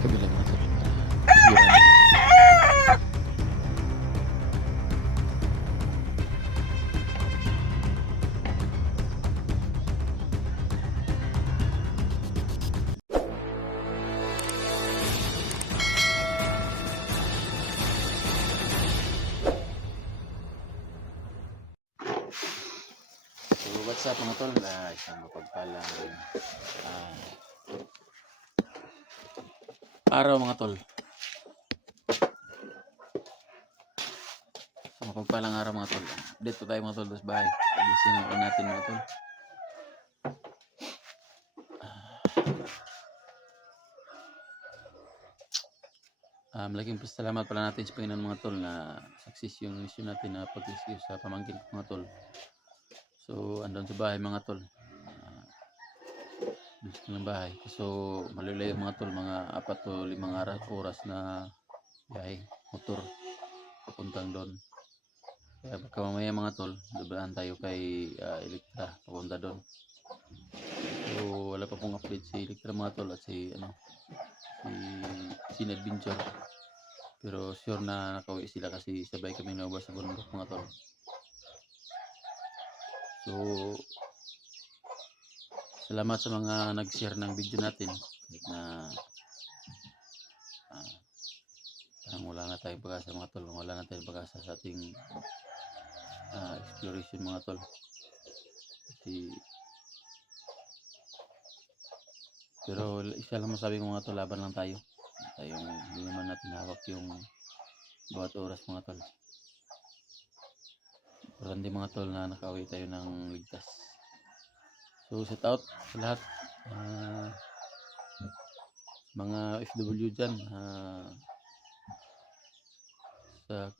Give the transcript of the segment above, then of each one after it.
sa kabila mga tol. Sigurado. So what's up mga tol? Isang mapagpalang ah, araw mga tol. So mapagpalang araw mga tol. Update po tayo mga tol sa bahay. Pagising po natin mga tol. Malaking pasalamat pala natin sa Panginoon mga tol na success yung mission natin na pag-rescue sa pamangkin ko mga tol. So andun sa bahay mga tol. Gusto ng bahay. So malulayo mga tol, mga 4 to 5 oras na biyahe motor papuntang doon. Kaya baka mamaya mga tol, dumaan tayo kay Electra papunta doon. So wala pa pong update si Electra mga tol at si si Adventure. Pero sure na nakauwi sila kasi sabay kami naubos sa bundok mga tol. So salamat sa mga nag-share ng video natin kahit na parang wala na tayong pag-asa mga tol, wala na tayong pag-asa sa ating exploration mga tol. Kasi pero isa lang masabi ko mga tol, laban lang tayo. Tayong hindi naman natin hawak yung bawat oras mga tol. Pero hindi mga tol na nakauwi tayo ng ligtas. So shout out sa lahat mga FW dyan sa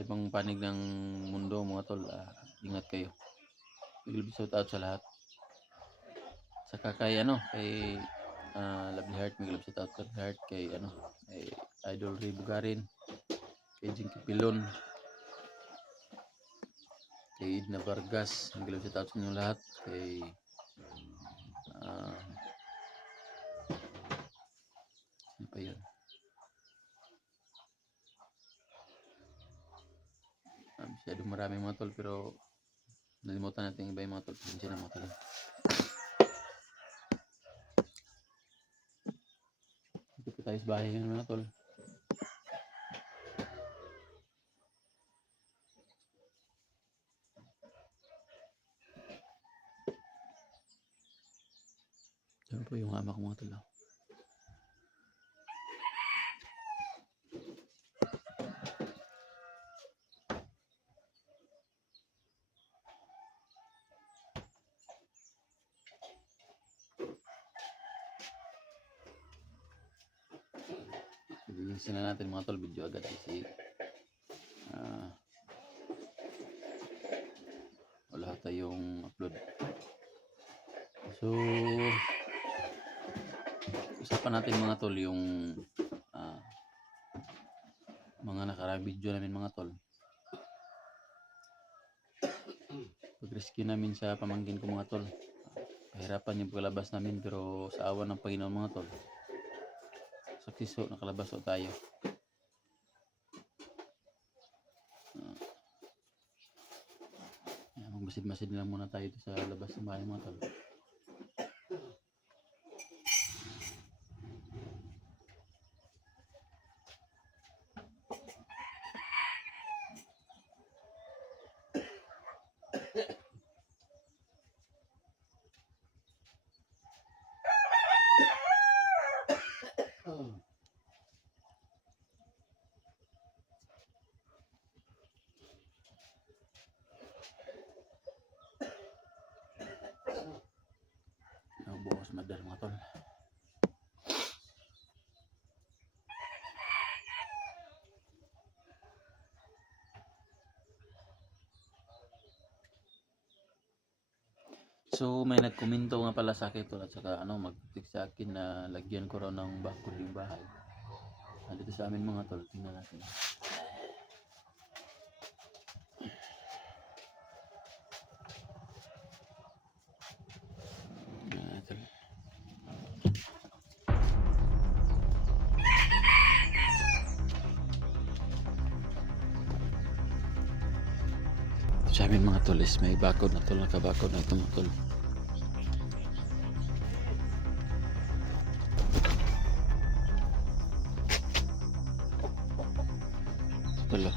ibang panig ng mundo mga tol. Ingat kayo. Big shout out sa lahat. Saka kay kay Lovely Heart, may shout out kay Lovely Heart, kay kay Idol Ray Bugarin, kay Jinky Pilon, kay Edna Vargas, may shout out sa inyo lahat, kay ano pa yun? Masyadong marami mga tol pero nalimutan natin iba yung mga tol. Pasensya na mga tol. Dito po tayo sa bahay ng mga tol. Diyan po yung ama ko mga tol. Bilisan na natin mga tol, video agad kasi wala tayong upload. So usapan natin mga tol yung mga nakaraang video namin mga tol. Pag-rescue namin sa pamangkin ko mga tol. Pahirapan yung paglabas namin pero sa awa ng Panginoon mga tol, success nakalabas tayo. Magmasid-masid lang muna tayo sa labas ng bahay mga tol. Bukas madal mga tol. So may nagkomento nga pala sa akin tol at saka mag-text sa akin na lagyan ko raw ng bakod yung bahay. Dito sa amin mga tol, tingnan natin. sa amin mga tol is may bakod na tol, nakabakod na ito mga tol. Wala.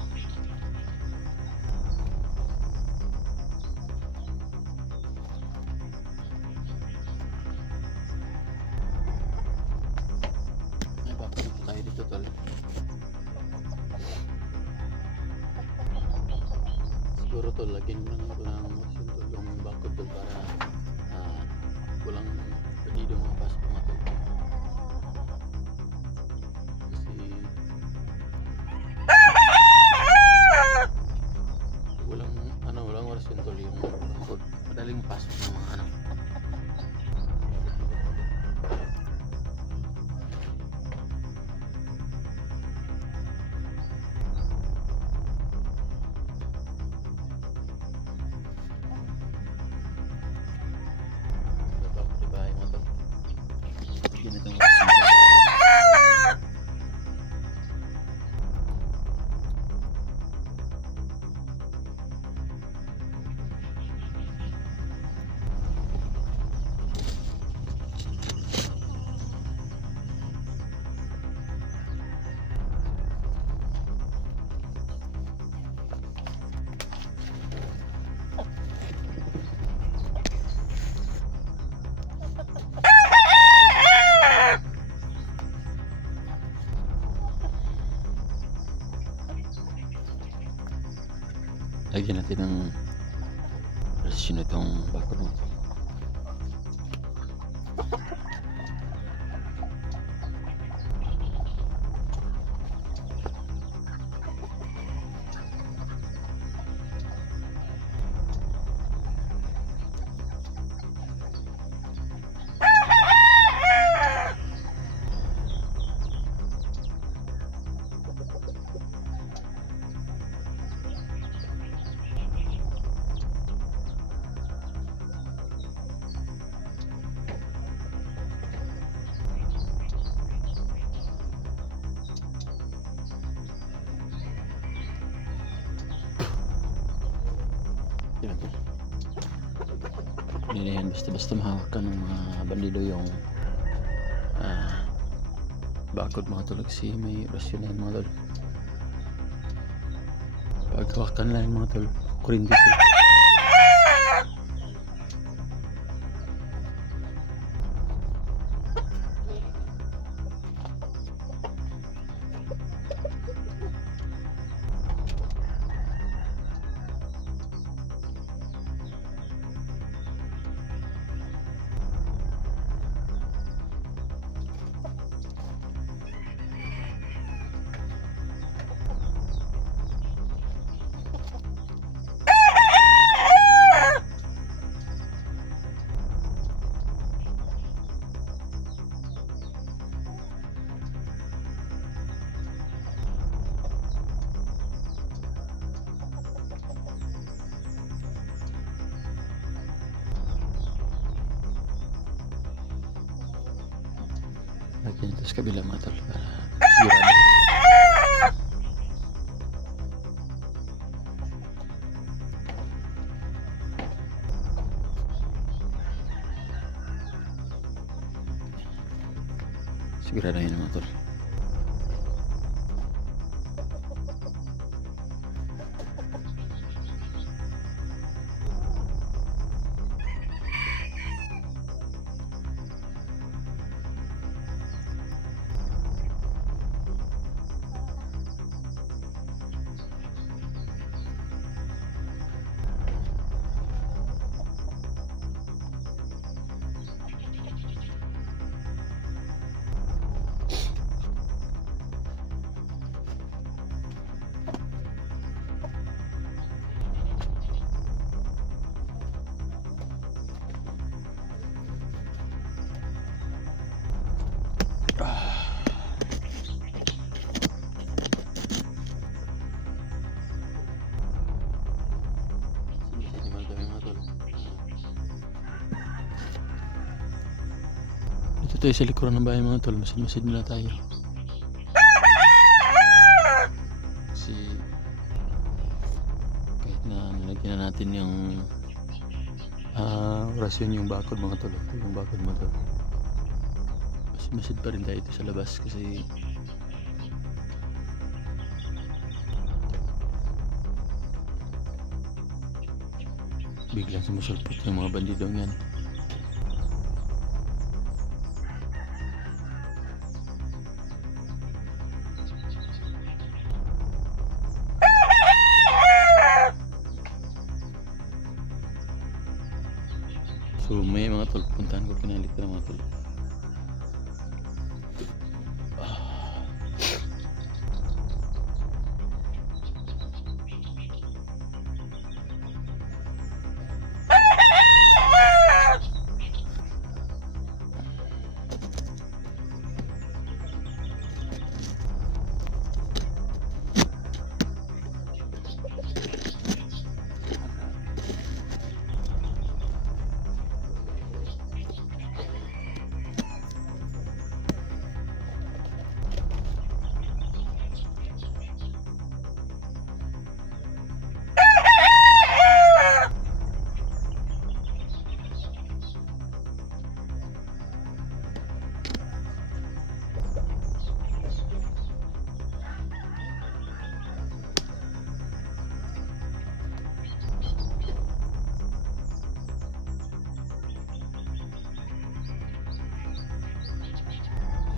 May bakod na tayo dito tol. Siguro tol, lagyan mo lang ito ng option tol, yung bakod tol para walang panido mga pasok mga tol. Kasi walang oras yun tol, yung bakod. Madaling pasok ng mga ano. Bakod di bahay mga tol. Lagyan itong option tol. Lagyan natin ng relasyon itong bakod mo. Hindi na yan basta-basta mahawak ka ng mga bandido yung bakod mga tol, kasi may rasyon na yun mga tol. Pag hawakan lang yun mga tol, kurinti sila. Lagyan ito sa kabila mga tol para sigurado. Sigurado yun mga tol. Dito tayo sa likuran ng bahay mga tol, masid-masid muna tayo. Kasi kahit na nilagyan na natin yung orasyon yung bakod mga tol. Ito yung bakod mga tol. Masid pa rin tayo ito sa labas kasi biglang sumusulpot yung mga bandidong yan. So may mga tol, puntahan ko kinalit na mga tol.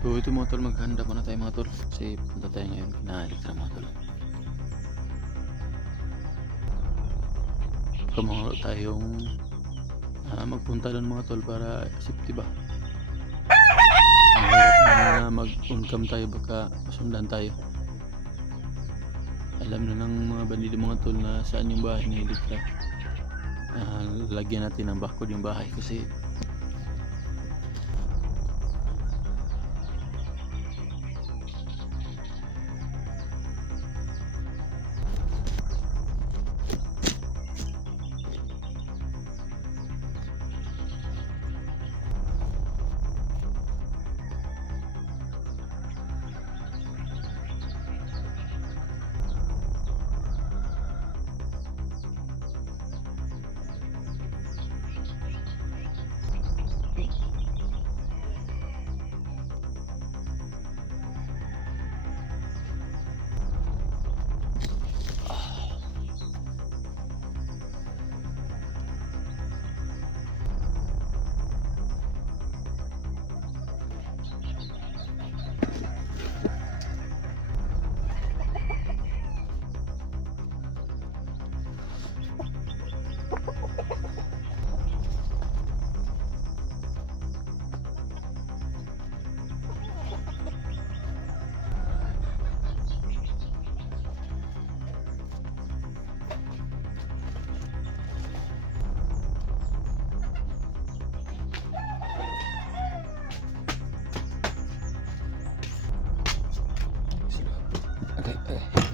So ito mga tol, maghanda muna tayo mga tol kasi punta tayo ngayon kinalit na mga tol. Kamahalo tayong magpunta doon mga tol para safety ba. Mahirap na mag-uncam tayo, baka masundan tayo. Alam na ng mga bandido mga tol na saan yung bahay na Elitra. Lagyan natin ng bakod yung bahay kasi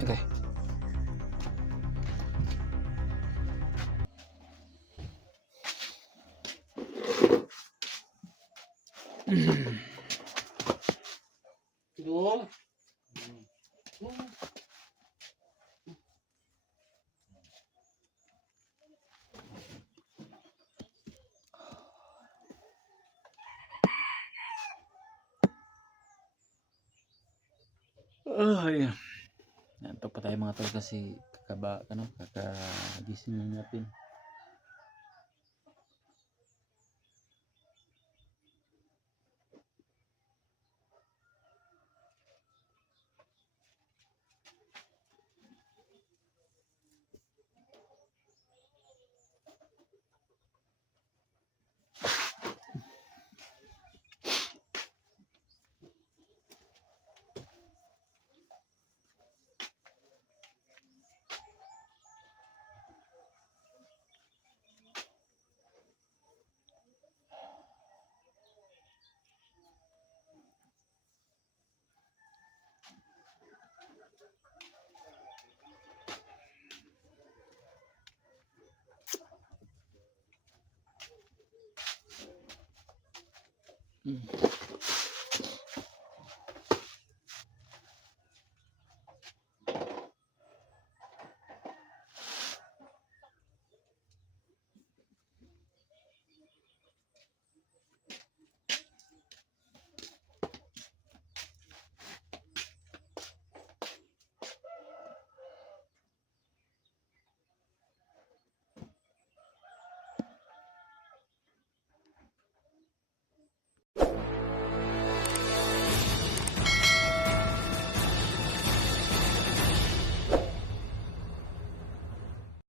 okay. Dua. Ay, nantok pa tayo mga tol kasi kakagising lang natin. Mm.